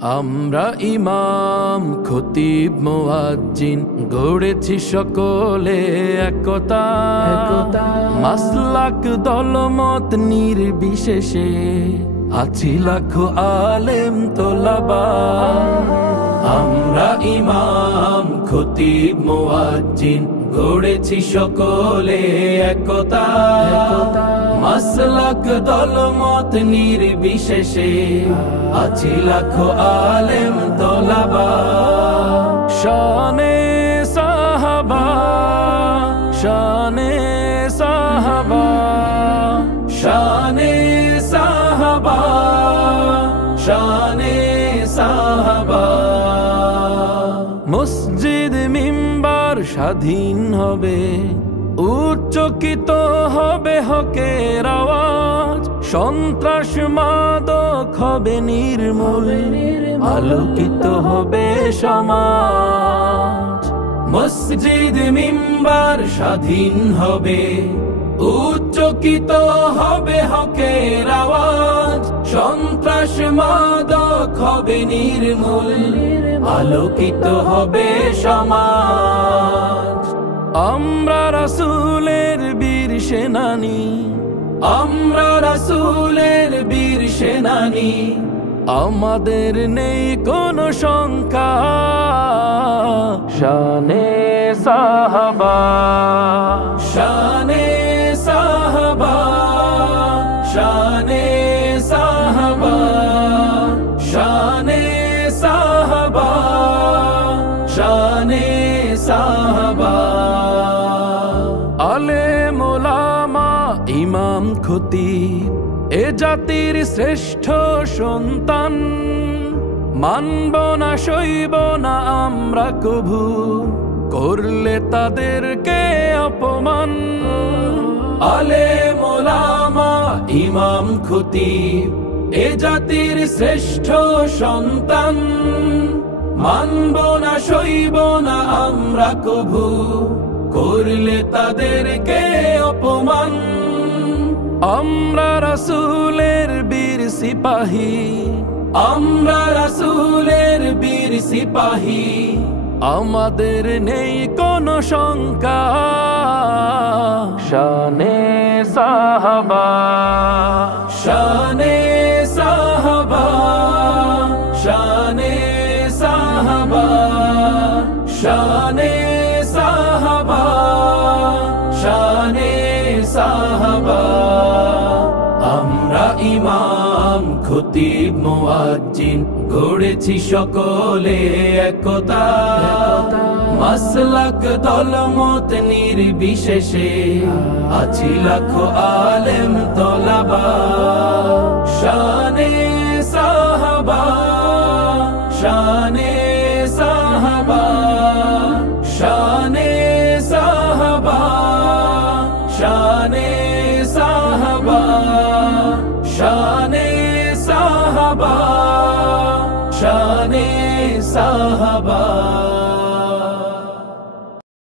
আমরা ইমাম খতিব মুয়াজ্জিন গড়েছি সকলে একতা, মাসলাক দলমত নির্বিশেষে আছি লাখো আলেম তোলাবা। আমরা ইমাম খতিব মুয়াজ্জিন গড়েছি সকলে একতা, মাসলাক দলমত নির্বিশেষে আছি লাখো আলেম তোলাবা। শানে সাহাবা, শানে সাহাবা, শানে সাহাবা, শানে সাহাবা। মসজিদ মিম্বার স্বাধীন হবে, উচ্চকিত হবে হকের আওয়াজ, সন্ত্রাস মাদক হবে নির্মূল, আলোকিত হবে সমাজ। মসজিদ মিম্বার স্বাধীন হবে, উচ্চকিত হবে হকের আওয়াজ, সন্ত্রাস মাদক হবে নির্মূল, আলোকিত হবে সমাজ। আমরা রাসূলের বীর সেনানী, আমরা রাসূলের বীর সেনানী, আমাদের নেই কোনো শঙ্কা। শানে সাহাবা, শানে সাহাবা, শানে সাহাবা, শানে সাহাবা, শানে সাহাবা। আলেম ওলামা ইমাম খতিব এ জাতির শ্রেষ্ঠ সন্তান, মানব না সইব না আমরা কভু করলে তাদেরকে অপমান। আলেম ওলামা ইমাম খতিব এ জাতির শ্রেষ্ঠ সন্তান, মানব না সইব না আমরা কভু করলে তাদেরকে অপমান। আমরা রাসূলের বীর সিপাহী, আমরা রাসূলের বীর সিপাহী, আমাদের নেই কোনো শঙ্কা। শানে সাহাবা, শানে সাহাবা, শানে সাহাবা, শানে সাহাবা, শানে সাহাবা। আমরা ইমাম খতিব মুয়াজ্জিন গড়েছি সকলে একতা, মাসলাক দলমত নির্বিশেষে আছি লাখো আলেম তোলাবা। শানে সাহাবা, শানে সাহাবা, শানে সাহাবা, শানে সাহাবা, শানে সাহাবা, শানে সাহাবা।